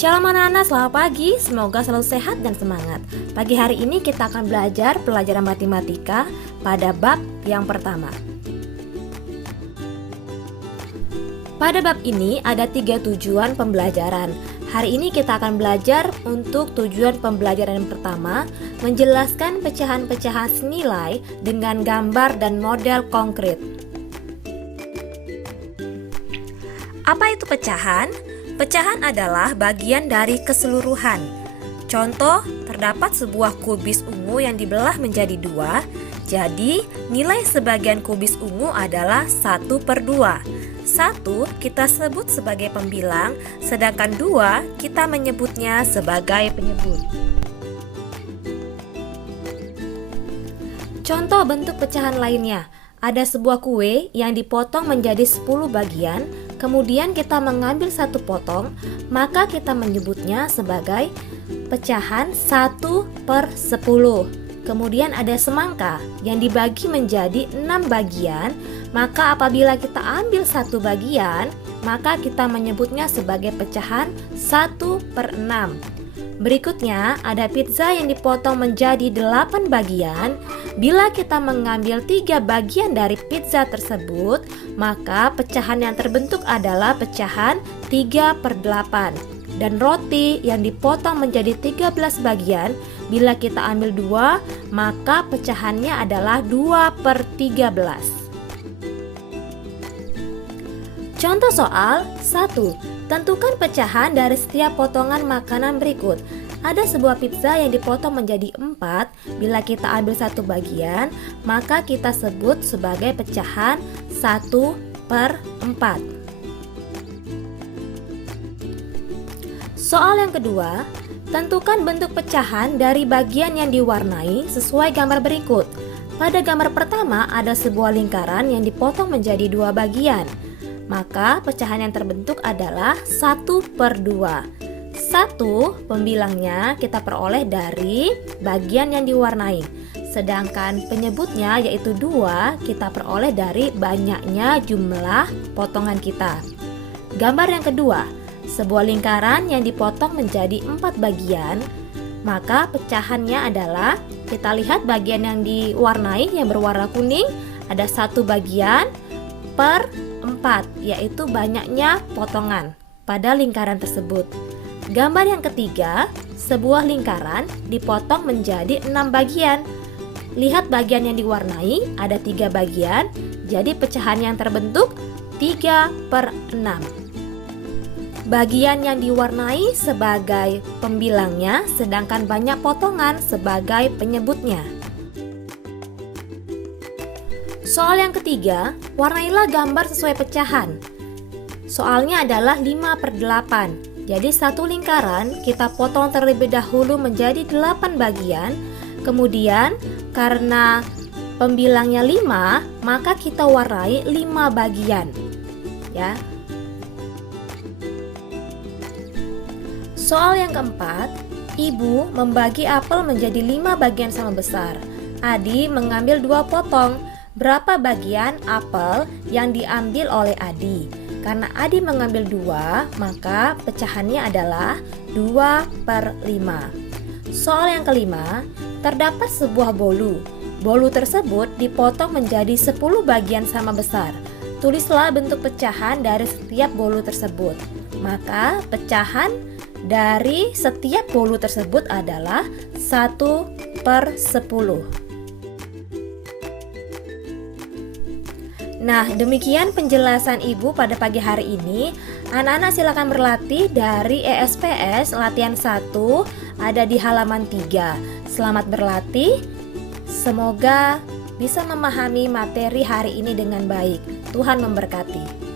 Shalom anak-anak, selamat pagi. Semoga selalu sehat dan semangat. Pagi hari ini kita akan belajar pelajaran matematika pada bab yang pertama. Pada bab ini ada 3 tujuan pembelajaran. Hari ini kita akan belajar untuk tujuan pembelajaran yang pertama, menjelaskan pecahan-pecahan senilai dengan gambar dan model konkret. Apa itu pecahan? Pecahan adalah bagian dari keseluruhan. Contoh, terdapat sebuah kubis ungu yang dibelah menjadi 2. Jadi, nilai sebagian kubis ungu adalah 1/2. 1 kita sebut sebagai pembilang, sedangkan 2 kita menyebutnya sebagai penyebut. Contoh bentuk pecahan lainnya. Ada sebuah kue yang dipotong menjadi 10 bagian, kemudian kita mengambil 1 potong, maka kita menyebutnya sebagai pecahan 1/10. Kemudian ada semangka yang dibagi menjadi 6 bagian, maka apabila kita ambil 1 bagian, maka kita menyebutnya sebagai pecahan 1/6. Berikutnya ada pizza yang dipotong menjadi 8 bagian. Bila kita mengambil 3 bagian dari pizza tersebut, maka pecahan yang terbentuk adalah pecahan 3/8. Dan roti yang dipotong menjadi 13 bagian, bila kita ambil 2, maka pecahannya adalah 2/13. Contoh soal 1. Tentukan pecahan dari setiap potongan makanan berikut. Ada sebuah pizza yang dipotong menjadi 4. Bila kita ambil 1 bagian, maka kita sebut sebagai pecahan 1/4. Soal yang kedua, tentukan bentuk pecahan dari bagian yang diwarnai sesuai gambar berikut. Pada gambar pertama ada sebuah lingkaran yang dipotong menjadi 2 bagian. Maka pecahan yang terbentuk adalah 1/2. 1 pembilangnya kita peroleh dari bagian yang diwarnai. Sedangkan penyebutnya yaitu 2 kita peroleh dari banyaknya jumlah potongan kita. Gambar yang kedua, sebuah lingkaran yang dipotong menjadi 4 bagian. Maka pecahannya adalah, kita lihat bagian yang diwarnai yang berwarna kuning, ada 1 bagian per 4, yaitu banyaknya potongan pada lingkaran tersebut. Gambar yang ketiga, sebuah lingkaran dipotong menjadi 6 bagian. Lihat bagian yang diwarnai, ada 3 bagian, jadi pecahan yang terbentuk 3/6. Bagian yang diwarnai sebagai pembilangnya, sedangkan banyak potongan sebagai penyebutnya. Soal yang ketiga, warnailah gambar sesuai pecahan. Soalnya adalah 5/8. Jadi 1 lingkaran kita potong terlebih dahulu menjadi 8 bagian. Kemudian karena pembilangnya 5, maka kita warnai 5 bagian. Ya. Soal yang keempat, Ibu membagi apel menjadi 5 bagian sama besar. Adi mengambil 2 potong. Berapa bagian apel yang diambil oleh Adi? Karena Adi mengambil 2, maka pecahannya adalah 2/5. Soal yang kelima, terdapat sebuah bolu. Bolu tersebut dipotong menjadi 10 bagian sama besar. Tulislah bentuk pecahan dari setiap bolu tersebut. Maka pecahan dari setiap bolu tersebut adalah 1/10. Nah, demikian penjelasan Ibu pada pagi hari ini. Anak-anak silakan berlatih dari ESPS latihan 1, ada di halaman 3. Selamat berlatih. Semoga bisa memahami materi hari ini dengan baik. Tuhan memberkati.